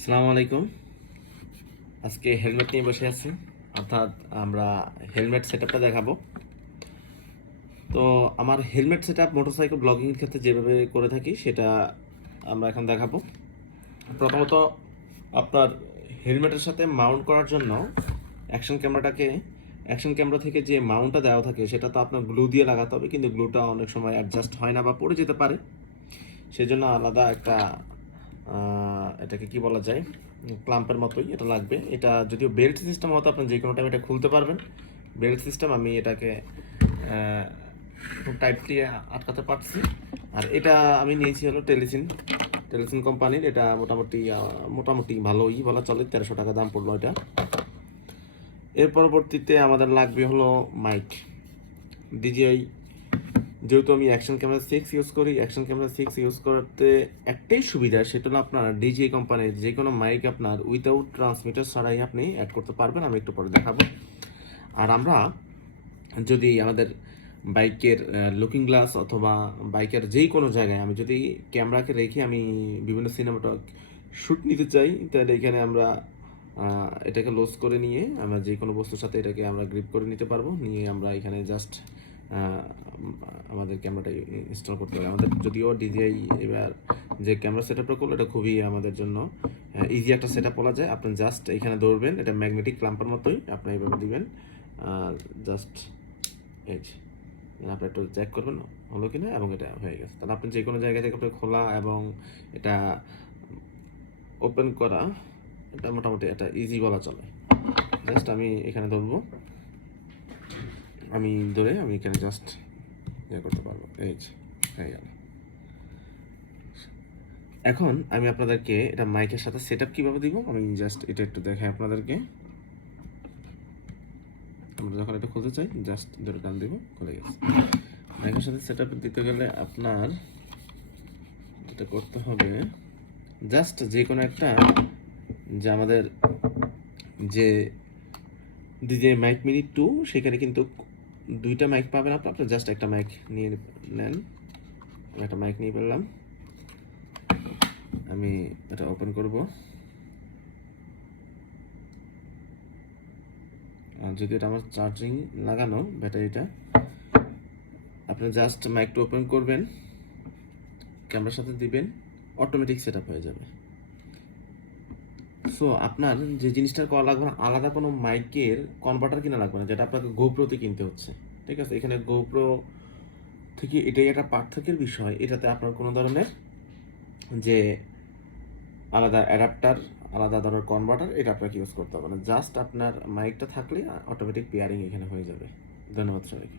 আসসালামু আলাইকুম। আজকে হেলমেট নিয়ে বসে আছি, অর্থাৎ আমরা হেলমেট সেটআপটা দেখাবো। তো আমার হেলমেট সেটআপ মোটরসাইকেল ব্লগিংয়ের ক্ষেত্রে যেভাবে করে থাকি সেটা আমরা এখন দেখাবো। প্রথমত আপনার হেলমেটের সাথে মাউন্ট করার জন্য অ্যাকশন ক্যামেরা থেকে যে মাউন্টটা দেওয়া থাকে সেটা তো আপনার গ্লু দিয়ে লাগাতে হবে, কিন্তু গ্লুটা অনেক সময় অ্যাডজাস্ট হয় না বা পড়ে যেতে পারে। সেজন্য আলাদা একটা এটাকে কি বলা যায়, ক্লাম্পের মতোই এটা লাগবে। এটা যদিও বেল্ট সিস্টেম হতো, আপনি যে কোনো টাইম এটা খুলতে পারবেন। বেল্ট সিস্টেম, আমি এটাকে খুব টাইটলি আটকাতে পারছি। আর এটা আমি নিয়েছি হলো টেলিসিন কোম্পানির। এটা মোটামুটি ভালোই বলা চলে, 1300 টাকা দাম পড়লো এটা। এর পরবর্তীতে আমাদের লাগবে হলো মাইক ডিজিআই। যেহেতু আমি অ্যাকশন ক্যামেরা 6 ইউজ করি, অ্যাকশন ক্যামেরা 6 ইউজ করতে একটাই সুবিধা, সেটা হলো আপনার ডিজিআই কোম্পানির যে কোনো মাইক আপনার উইথাউট ট্রান্সমিটার ছাড়াই আপনি অ্যাড করতে পারবেন। আমি একটু পরে দেখাবো। আর আমরা যদি আমাদের বাইকের লুকিং গ্লাস অথবা বাইকের যেই কোনো জায়গায় আমি যদি ক্যামেরাকে রেখে আমি বিভিন্ন সিনেমাটা শ্যুট নিতে চাই, তাহলে এখানে আমরা এটাকে লুজ করে নিয়ে আমরা যে কোনো বস্তুর সাথে এটাকে আমরা গ্রিপ করে নিতে পারবো। নিয়ে আমরা এখানে জাস্ট আমাদের ক্যামেরাটা ইনস্টল করতে হবে। আমাদের যদিও ডিজিআই এবার যে ক্যামেরা সেট আপটা করলো এটা খুবই আমাদের জন্য ইজি একটা সেট আপ বলা যায়। আপনি জাস্ট এখানে ধরবেন, এটা ম্যাগনেটিক ক্লাম্পের মতোই, আপনি এইভাবে দিবেন। জাস্ট এই যে আপনি একটু চেক করবেন হলো কিনা, এবং এটা হয়ে গেছে। তাহলে আপনি যে কোনো জায়গা থেকে আপনি খোলা এবং এটা ওপেন করা, এটা মোটামুটি এটা ইজি বলা চলে। জাস্ট আমি এখানে ধরবো, আমি ধরে আমি এখানে জাস্ট ইয়ে করতে পারবো। এই যে হয়ে গেল। এখন আমি আপনাদেরকে এটা মাইকের সাথে সেট আপ কীভাবে দিব আমি জাস্ট এটা একটু দেখাই আপনাদেরকে। আমরা যখন এটা খুলতে চাই জাস্ট ধরে টান দিব, খুলে গেছে। মাইকের সাথে সেট আপ দিতে গেলে আপনার যেটা করতে হবে, জাস্ট যে কোনো একটা যে আমাদের যে ডিজে মাইক মিনি 2, সেখানে কিন্তু দুইটা মাইক পাবেন আপনার জাস্ট একটা মাইক নিয়ে নেন। আমি একটা মাইক নিয়ে ফেললাম, আমি এটা ওপেন করব। যদি এটা আমার চার্জিং লাগানো ব্যাটারিটা, আপনি জাস্ট মাইকটা ওপেন করবেন, ক্যামেরার সাথে দিবেন, অটোমেটিক সেট আপ হয়ে যাবে। সো আপনার যে জিনিসটা করা লাগবে না, আলাদা কোনো মাইকের কনভার্টার কিনা লাগবে না, যেটা আপনাকে গোপ্রোতে কিনতে হচ্ছে। ঠিক আছে, এখানে গোপ্রো থেকে এটাই একটা পার্থক্যের বিষয়। এটাতে আপনার কোনো ধরনের যে আলাদা অ্যাডাপ্টার, আলাদা ধরনের কনভার্টার, এটা আপনাকে ইউজ করতে হবে না। জাস্ট আপনার মাইকটা থাকলে অটোমেটিক পেয়ারিং এখানে হয়ে যাবে। ধন্যবাদ সবাইকে।